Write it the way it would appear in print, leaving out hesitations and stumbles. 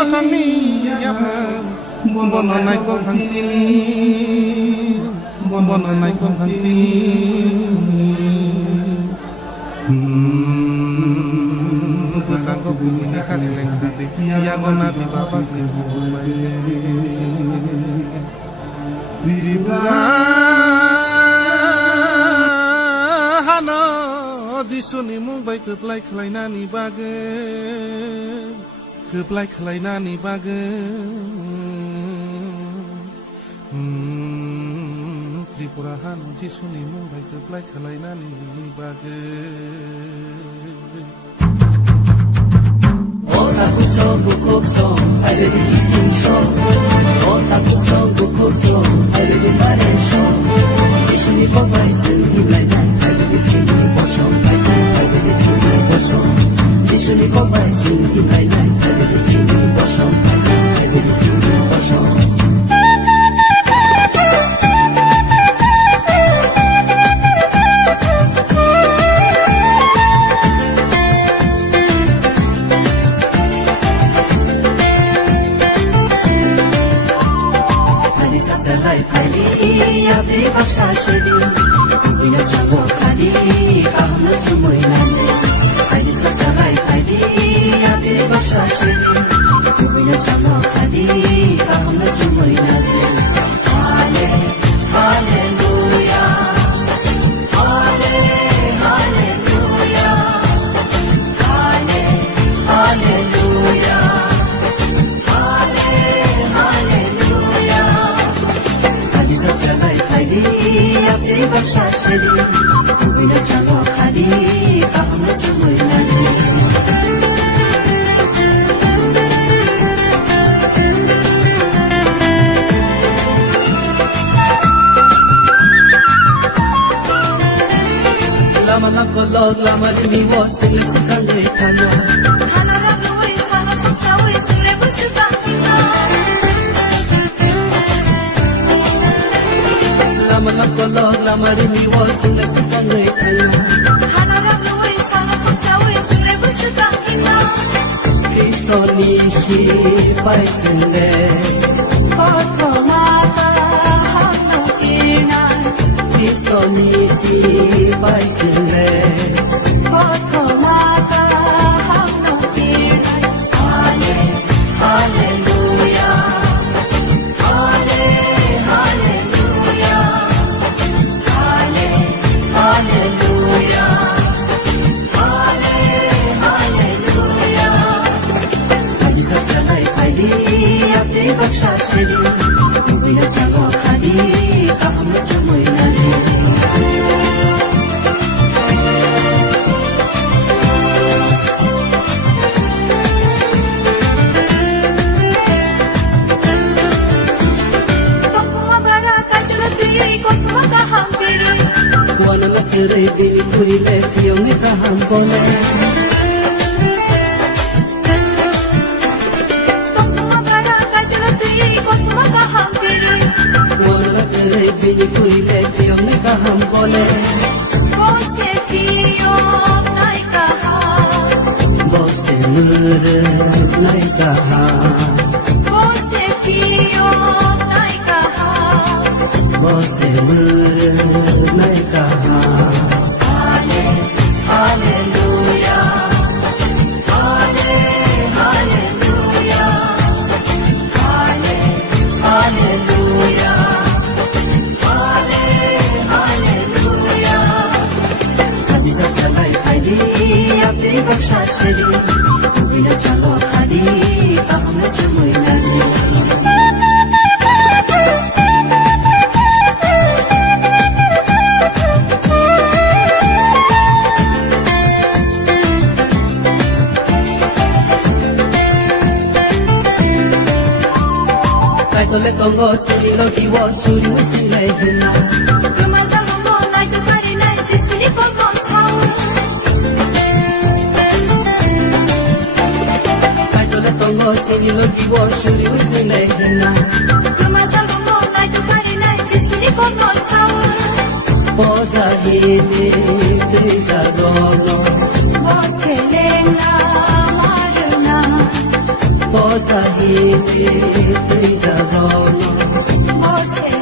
pasangni yapa bono naiko khangchini bono naiko khangchini Sangko bumi khas lengkati ya gonati bapa hana jisuni mumbai keplai khlainani bage keplai khlainani bage Tripura hana jisuni mumbai keplai khlainani bage Takut song, bukuk song, ada di kisah song. Oh takut song, bukuk song, ada di badan song. Di sini papai seni belainan, ada di sini bosong, ada di sini bosong. Di sini papai seni belainan, ada di sini bosong, ada di sini bosong. Paksa sedih, bila sanggup kadi, kamu semua nanti. Ada sasarai kadi, ada paksa sedih, bila sanggup kadi, kamu semua nanti. Haleluya, haleluya, haleluya, haleluya. Ada sasarai kadi. Apri baksa sedih, bila sanggup kadi, kamu semua nanti. Lama nak kolot, lama ini was tinggal sekali tanya. Hanara nuwi sama samsawi seribu setahina. Lama nak kolot, lama ini was tinggal sekali tanya. Hanara nuwi sama samsawi seribu setahina. Kristo nisi pai sende. Kau mata hanu kinan. Kristo nisi pai sende. Kau mata hanu kinan. Haleluya, haleluya, haleluya, haleluya. Kadi sasarai kadi, apri baksa sedih, bila sanggup kadi, kamu semua nanti. Wana nakere bini kuri le piyo me kaham bole. Wana nakere bini kuri le piyo me kaham bole. Bose piyo nai kaham. Bose mure nai kaham. Bose piyo nai kaham. Bose mure nai kaham. Haleluya, haleluya, Haleluya, haleluya. Kadi sasarai kadi, apri baksa sedih, bila sanggup kadi, kamu semua nanti. Tole Congo, Silo Kiwo, Suri, Sile, Hina. Kumazalo mo nai tukari nai jisuni kongo sao. Tole Congo, Silo Kiwo, Suri, Sile, Hina. Kumazalo mo nai tukari nai jisuni kongo sao. Posa hini, Krisa Dono. Bose lenga maruna. Posa বাহিরে তুই যাব More say